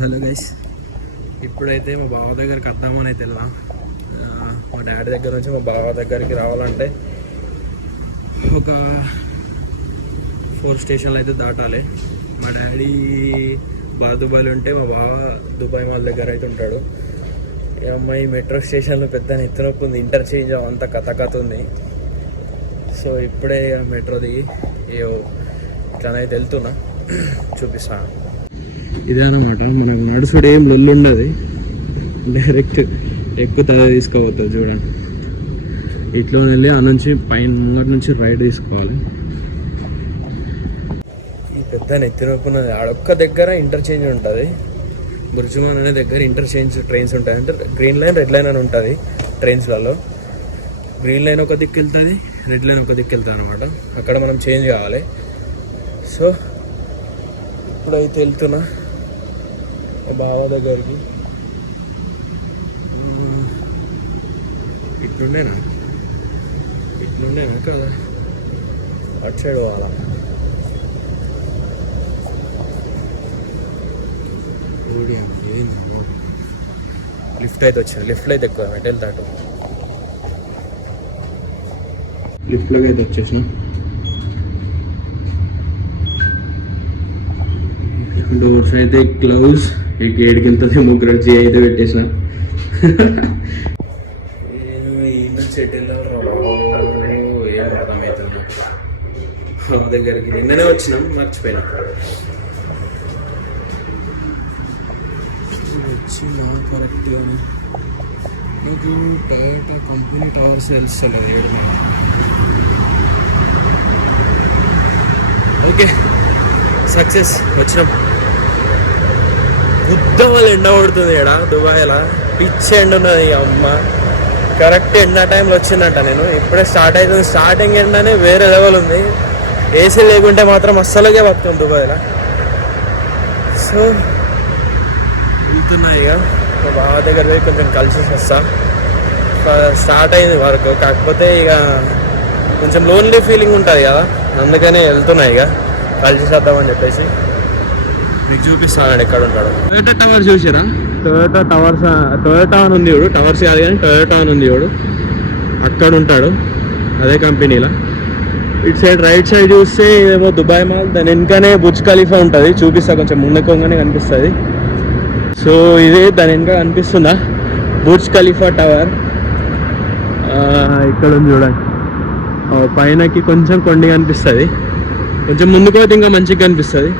Hello guys, ఇప్పుడైతే మా బావ దగ్గరికి వద్దామని అయితే వెళ్దాం. మా డాడీ దగ్గర నుంచి మా బావ దగ్గరికి రావాలంటే ఒక 4 స్టేషన్లు అయితే దాటాలి. మా డాడీ దుబాయ్లో ఉంటే మా బావ దుబాయ్ మాల్ దగ్గర అయితే ఉంటాడు. ఈ అమ్మాయి మెట్రో స్టేషన్లో పెద్ద ఎత్తునొప్పి ఉంది, ఇంటర్చేంజ్ అంతా కథ ఉంది. సో ఇప్పుడే మెట్రో దిగి ఇట్లానైతే వెళ్తున్నా, చూపిస్తాను. ఇదే అనమాట మనకు నడుచుడు ఏం లొల్లు ఉండదు, డైరెక్ట్ ఎక్కువ తీసుకోపోతుంది. చూడండి, ఇట్లా వెళ్ళి ఆ నుంచి పైన ముంగటి నుంచి రైట్ తీసుకోవాలి. ఈ పెద్ద నెత్తినొప్పున్నది ఆడొక్క దగ్గర ఇంటర్చేంజ్ ఉంటుంది. బుర్జుమాన్ అనే దగ్గర ఇంటర్చేంజ్ ట్రైన్స్ ఉంటాయి. అంటే గ్రీన్ లైన్ రెడ్ లైన్ అని ఉంటుంది ట్రైన్స్లలో. గ్రీన్ లైన్ ఒక దిక్కు వెళ్తుంది, రెడ్ లైన్ ఒక దిక్కు వెళ్తుంది అనమాట. అక్కడ మనం చేంజ్ కావాలి. సో ఇప్పుడైతే వెళ్తున్నా బావ దగ్గరికి. ఇట్లుండేనా కదా, అటు సైడ్ పోవాలా. లిఫ్ట్ అయితే వచ్చింది, లిఫ్ట్లో అయితే ఎక్కువ మెట్ వెళ్తాడు. లిఫ్ట్లోకి అయితే వచ్చేసిన. డోర్స్ అయితే క్లోజ్. ఈ గేట్కి వెళ్తుంది, ముగ్గురు జీ అయితే పెట్టేసిన. సెటిల్ ఏం అర్థమవుతుంది బావ దగ్గరికి. నిన్ననే వచ్చినాం, మర్చిపోయినా. వచ్చినా కరెక్ట్గా మీకు టయోటా కంపెనీ టవర్స్ తెలుస్తలేదు ఏడు. ఓకే, సక్సెస్, వచ్చినాం. ఉద్దమలు ఎండ పడుతుంది ఇక్కడ దుబాయ్లో, పిచ్చి ఎండ ఉన్నది. అమ్మ కరెక్ట్ ఎండ టైంలో వచ్చిందంట. నేను ఇప్పుడే స్టార్ట్ అవుతుంది. స్టార్టింగ్ ఎండనే వేరే లెవెల్ ఉంది. ఏసీ లేకుంటే మాత్రం అస్సలుగే వస్తుంది దుబాయ్లో. సో వెళ్తున్నా ఇక మా బావ దగ్గర పోయి కొంచెం కలిసి వస్తా. స్టార్ట్ అయింది వర్క్, కాకపోతే ఇక కొంచెం లోన్లీ ఫీలింగ్ ఉంటుంది కదా, అందుకనే వెళ్తున్నా ఇక కలిసి చేద్దామని చెప్పేసి. మీకు చూపిస్తానండి ఎక్కడ ఉంటాడు. టొయోటా టవర్ చూసారా? టొయోటా అని ఉంది చూడు, టవర్స్ కాదు కానీ టొయోటా అని ఉంది చూడు, అక్కడ ఉంటాడు అదే కంపెనీలో. ఇటు సైడ్ రైట్ సైడ్ చూస్తే ఏమో దుబాయ్ మాల్, దాని వెనుకనే బుర్జ్ ఖలీఫా ఉంటుంది. చూపిస్తా, కొంచెం ముందుకోగానే కనిపిస్తుంది. సో ఇదే దాని వెనుక కనిపిస్తుందా బుర్జ్ ఖలీఫా టవర్. ఇక్కడ ఉంది చూడండి, పైనకి కొంచెం కొండి కనిపిస్తుంది. కొంచెం ముందుకు పోతే ఇంకా మంచిగా కనిపిస్తుంది.